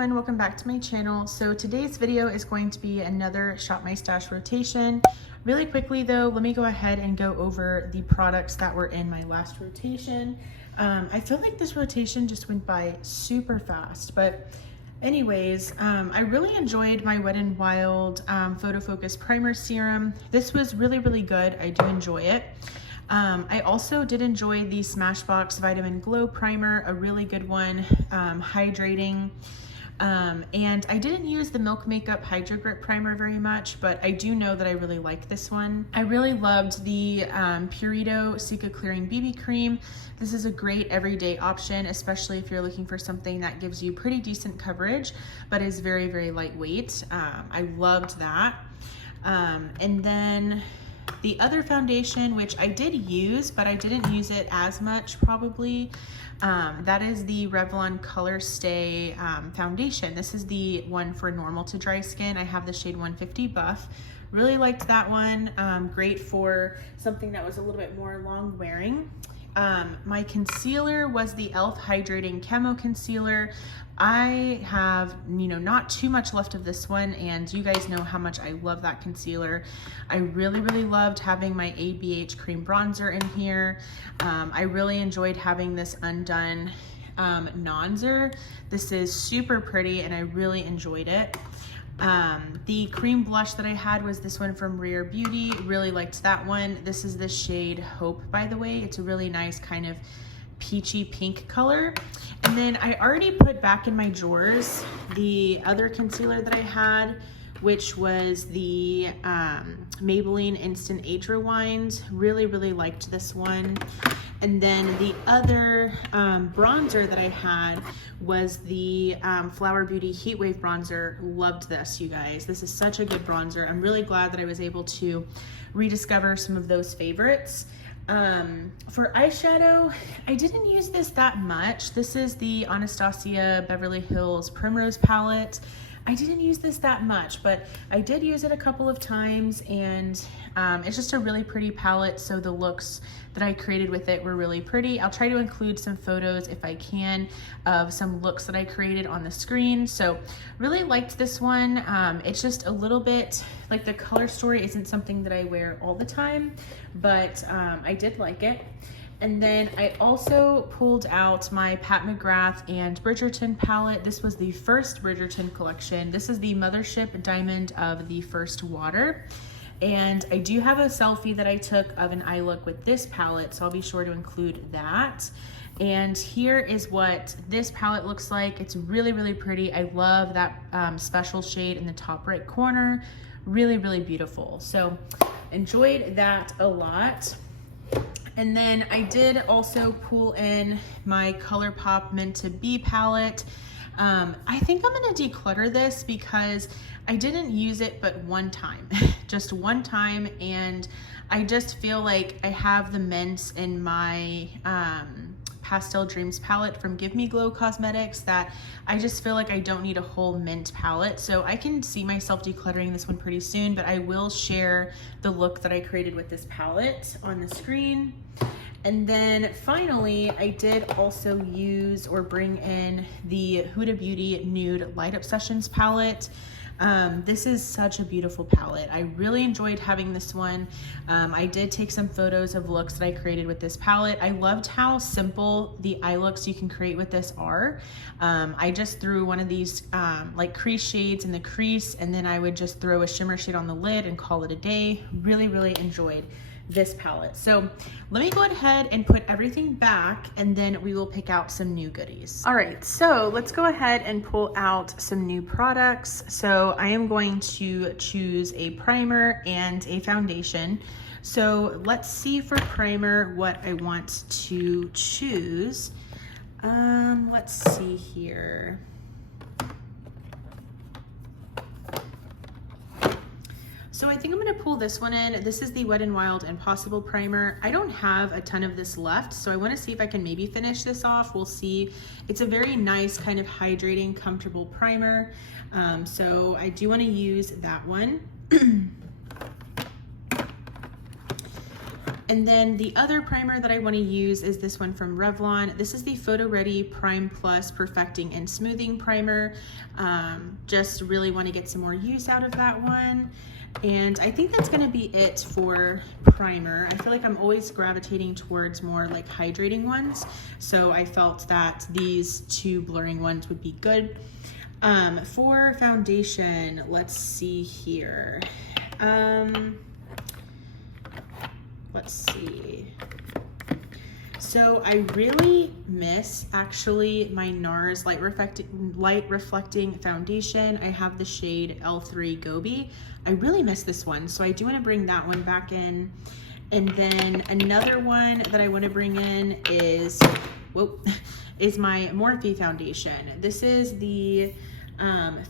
everyone, welcome back to my channel. So today's video is going to be another Shop My Stash rotation. Really quickly though, let me go ahead and go over the products that were in my last rotation. I feel like this rotation just went by super fast, but anyways, I really enjoyed my Wet n Wild Photo Focus Primer Serum. This was really good. I do enjoy it. I also did enjoy the Smashbox Vitamin Glow Primer, a really good one, hydrating. And I didn't use the Milk Makeup Hydro Grip Primer very much, but I do know that I really like this one. I really loved the Purito Cica Clearing BB Cream. This is a great everyday option, especially if you're looking for something that gives you pretty decent coverage, but is very lightweight. I loved that. And then the other foundation, which I did use, but I didn't use it as much probably, that is the Revlon Color Stay foundation. This is the one for normal to dry skin. I have the shade 150 Buff. Really liked that one. Great for something that was a little bit more long wearing. My concealer was the e.l.f. Hydrating Camo Concealer. I have, not too much left of this one, and you guys know how much I love that concealer. I really loved having my ABH Cream Bronzer in here. I really enjoyed having this Undone Nonzer. This is super pretty, and I really enjoyed it. The cream blush that I had was this one from Rare Beauty. Really liked that one. This is the shade Hope, by the way. It's a really nice kind of peachy pink color. And then I already put back in my drawers the other concealer that I had, which was the Maybelline Instant Age Rewind. Really liked this one. And then the other bronzer that I had was the Flower Beauty Heatwave Bronzer. Loved this, you guys. This is such a good bronzer. I'm really glad that I was able to rediscover some of those favorites. For eyeshadow, I didn't use this that much. This is the Anastasia Beverly Hills Primrose palette. I didn't use this that much, but I did use it a couple of times, and it's just a really pretty palette, so the looks that I created with it were really pretty. I'll try to include some photos if I can of some looks that I created on the screen. So really liked this one. It's just a little bit, like, the color story isn't something that I wear all the time, but I did like it. And then I also pulled out my Pat McGrath and Bridgerton palette. This was the first Bridgerton collection. This is the Mothership Diamond of the First Water. And I do have a selfie that I took of an eye look with this palette, so I'll be sure to include that. And here is what this palette looks like. It's really pretty. I love that special shade in the top right corner. Really beautiful. So enjoyed that a lot. And then I did also pull in my ColourPop Meant to Be palette. I think I'm gonna declutter this because I didn't use it but one time, just one time, and I just feel like I have the mints in my Pastel Dreams palette from Give Me Glow Cosmetics that I just feel like I don't need a whole mint palette. So I can see myself decluttering this one pretty soon, but I will share the look that I created with this palette on the screen. And then finally, I did also use or bring in the Huda Beauty Nude Light Up Sessions palette. This is such a beautiful palette. I really enjoyed having this one. I did take some photos of looks that I created with this palette. I loved how simple the eye looks you can create with this are. I just threw one of these like crease shades in the crease, and then I would just throw a shimmer shade on the lid and call it a day. Really enjoyed this palette. So let me go ahead and put everything back, and then we will pick out some new goodies. All right, so let's go ahead and pull out some new products. So I am going to choose a primer and a foundation. So let's see for primer what I want to choose. Let's see here. So I think I'm gonna pull this one in. This is the Wet n Wild Impossible Primer. I don't have a ton of this left, so I wanna see if I can maybe finish this off. We'll see. It's a very nice kind of hydrating, comfortable primer. So I do wanna use that one. And then the other primer that I want to use is this one from Revlon. This is the Photo Ready Prime Plus Perfecting and Smoothing Primer. Just really want to get some more use out of that one. And I think that's going to be it for primer. I feel like I'm always gravitating towards more like hydrating ones. So I felt that these two blurring ones would be good. For foundation, let's see here. Let's see. So I really miss actually my NARS Light Reflecting Foundation. I have the shade L3 Gobi. I really miss this one, so I do want to bring that one back in. And then another one that I want to bring in is, is my Morphe foundation. This is the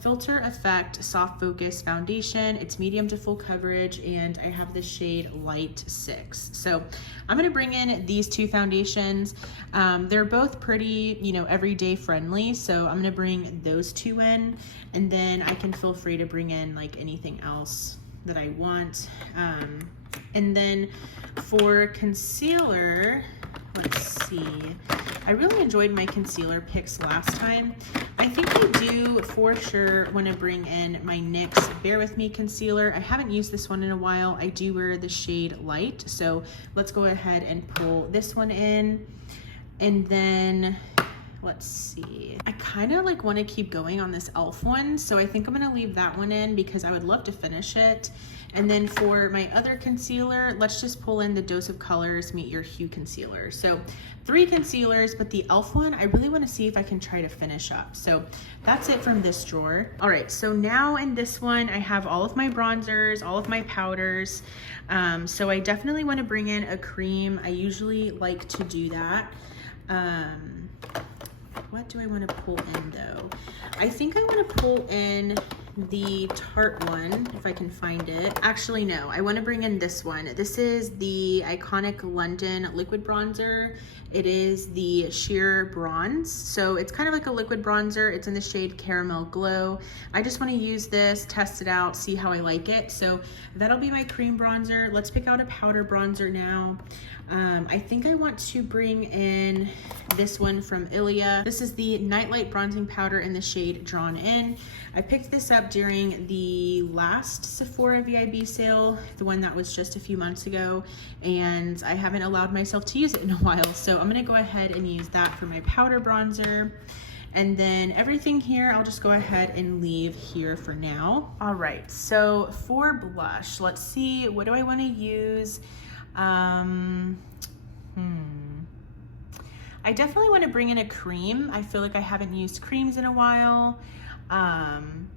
Filter Effect Soft Focus Foundation. It's medium to full coverage, and I have the shade Light 6. So I'm gonna bring in these two foundations. They're both pretty, you know, everyday friendly. So I'm gonna bring those two in, and then I can feel free to bring in like anything else that I want. And then for concealer, let's see. I really enjoyed my concealer picks last time. I think I do for sure want to bring in my NYX Bare With Me concealer. I haven't used this one in a while. I do wear the shade Light, so let's go ahead and pull this one in. And then let's see. I kind of like want to keep going on this e.l.f. one, so I think I'm going to leave that one in because I would love to finish it. And then for my other concealer, let's just pull in the Dose of Colors Meet Your Hue concealer. So 3 concealers, but the e.l.f. one, I really want to see if I can try to finish up. So that's it from this drawer. All right, so now in this one, I have all of my bronzers, all of my powders. So I definitely want to bring in a cream. I usually like to do that. What do I want to pull in though? I think I want to pull in the Tarte one, if I can find it. Actually, no, I want to bring in this one. This is the Iconic London Liquid Bronzer. It is the Sheer Bronze. So it's kind of like a liquid bronzer. It's in the shade Caramel Glow. I just want to use this, test it out, see how I like it. So that'll be my cream bronzer. Let's pick out a powder bronzer now. I think I want to bring in this one from Ilia. This is the Nightlight Bronzing Powder in the shade Drawn In. I picked this up during the last Sephora VIB sale, the one that was just a few months ago, and I haven't allowed myself to use it in a while. So I'm gonna go ahead and use that for my powder bronzer. And then everything here, I'll just go ahead and leave here for now. All right, so for blush, let's see, what do I wanna use? I definitely want to bring in a cream. I feel like I haven't used creams in a while.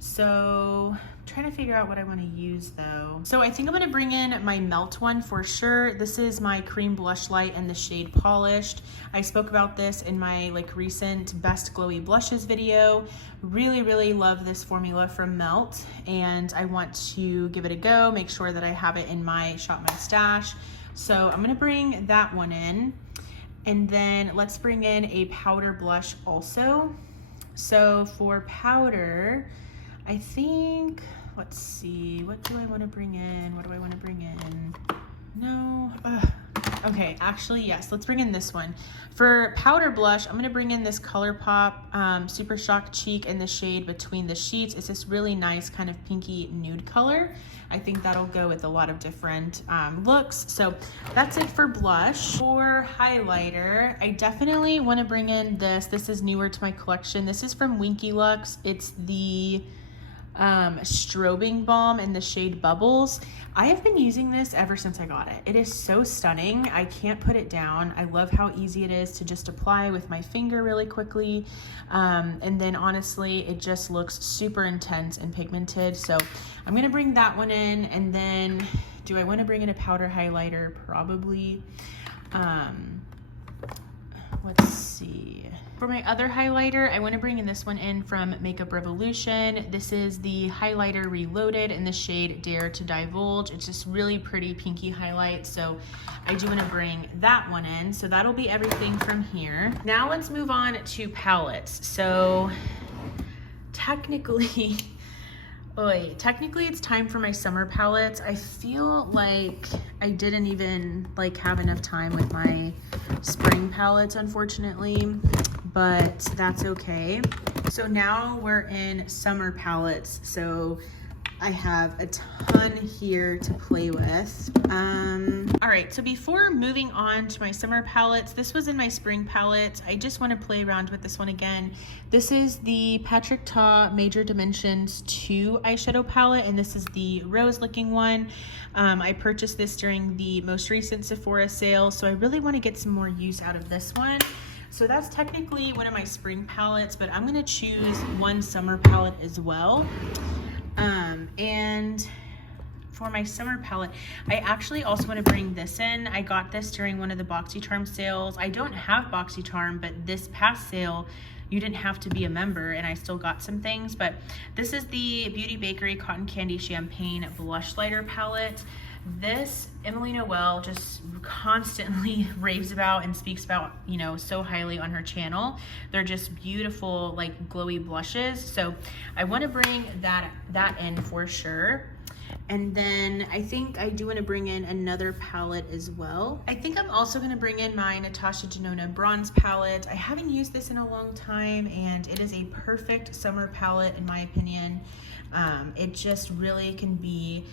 So I'm trying to figure out what I want to use though. So I think I'm going to bring in my Melt one for sure. This is my cream blush light in the shade Polished. I spoke about this in my like recent best glowy blushes video. Really love this formula from Melt, and I want to give it a go, make sure that I have it in my Shop My Stash. So I'm going to bring that one in. And then let's bring in a powder blush also. So for powder, I think, let's see, what do I want to bring in? What do I want to bring in? No, okay, actually, yes, let's bring in this one. For powder blush, I'm gonna bring in this ColourPop Super Shock Cheek in the shade Between the Sheets. It's this really nice kind of pinky nude color. I think that'll go with a lot of different looks. So that's it for blush. For highlighter, I definitely wanna bring in this. This is newer to my collection. This is from Winky Lux. It's the strobing balm in the shade Bubbles. I have been using this ever since I got it. It is so stunning. I can't put it down. I love how easy it is to just apply with my finger really quickly. And then honestly, it just looks super intense and pigmented. So I'm gonna bring that one in. And then do I wanna bring in a powder highlighter? Probably. Let's see. For my other highlighter, I want to bring in this one in from Makeup Revolution. This is the highlighter Reloaded in the shade Dare to Divulge. It's just really pretty pinky highlight, so I do want to bring that one in. So that'll be everything from here. Now let's move on to palettes. So technically, Oy, technically it's time for my summer palettes. I feel like I didn't even like have enough time with my spring palettes, unfortunately, but that's okay. So now we're in summer palettes. So I have a ton here to play with. All right, so before moving on to my summer palettes, this was in my spring palettes. I just want to play around with this one again. This is the Patrick Ta Major Dimensions 2 eyeshadow palette, and this is the rose looking one. I purchased this during the most recent Sephora sale, so I really want to get some more use out of this one. So that's technically one of my spring palettes, but I'm gonna choose one summer palette as well. And for my summer palette, I actually also want to bring this in. I got this during one of the BoxyCharm sales. I don't have BoxyCharm, but this past sale, you didn't have to be a member, and I still got some things. But this is the Beauty Bakery Cotton Candy Champagne Blush Lighter Palette. This Emily Noel just constantly raves about and speaks about, you know, so highly on her channel. They're just beautiful, like glowy blushes. So I want to bring that in for sure. And then I think I do want to bring in another palette as well. I think I'm also going to bring in my Natasha Denona bronze palette. I haven't used this in a long time, and it is a perfect summer palette in my opinion. It just really can be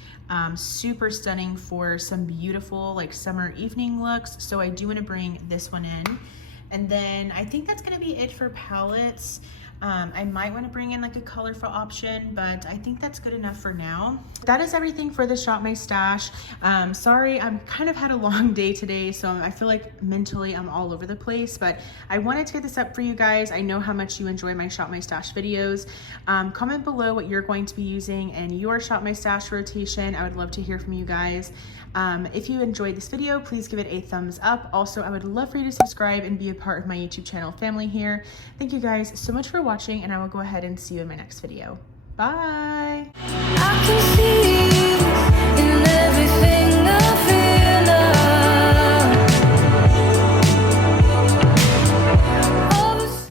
super stunning for some beautiful like summer evening looks. So I do want to bring this one in. And then I think that's going to be it for palettes. I might want to bring in like a colorful option, but I think that's good enough for now. That is everything for the Shop My Stash. Sorry, I'm kind of had a long day today, so I feel like mentally I'm all over the place, but I wanted to get this up for you guys. I know how much you enjoy my Shop My Stash videos. Comment below what you're going to be using in your Shop My Stash rotation. I would love to hear from you guys. If you enjoyed this video, please give it a thumbs up. Also, I would love for you to subscribe and be a part of my YouTube channel family here. Thank you guys so much for watching, and I will go ahead and see you in my next video. Bye!